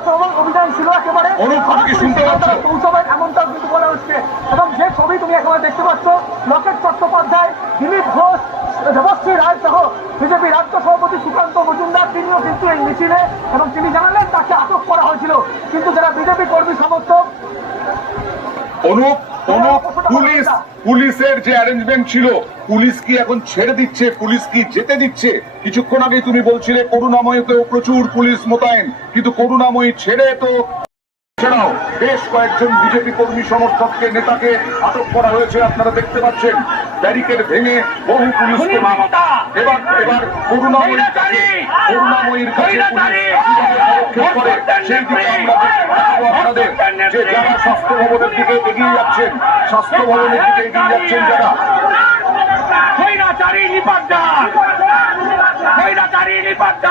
আক্রমণ অভিযান ছিল একেবারে পৌঁছবেন এমনটাও কিন্তু বলা হচ্ছে। এবং যে ছবি তুমি একেবারে দেখতে পাচ্ছ, লকেট চট্টোপাধ্যায়, দিলীপ ঘোষ, দেবশ্রী রায় সহ বিজেপি রাজ্য সভাপতি সুকান্ত মজুমদার, তিনিও কিন্তু এই মিছিলে, এবং তিনি জানালেন তাকে আটক করা হয়েছিল। কিন্তু যারা বিজেপি কর্মী সমর্থক পুলিশের যে অ্যারেঞ্জমেন্ট ছিল, পুলিশ কি এখন ছেড়ে দিচ্ছে, পুলিশ কি যেতে দিচ্ছে? কিছুক্ষণ আগে তুমি বলছিলে করুণাময়ীতেও প্রচুর পুলিশ মোতায়েন, কিন্তু করুণাময়ী ছেড়ে তো এছাড়াও বেশ কয়েকজন বিজেপি কর্মী সমর্থককে, নেতাকে আটক করা হয়েছে। আপনারা দেখতে পাচ্ছেন ব্যারিকেড ভেঙে বহু পুলিশকে এবার করুণাময়ীর কাছে পদক্ষেপ করে সেই দিকে আমরা আপনাদের যে যারা স্বাস্থ্য ভবনের দিকে এগিয়ে যাচ্ছেন, স্বাস্থ্য ভবনের দিকে এগিয়ে যাচ্ছেন যারা স্বৈরাচারী নিপাত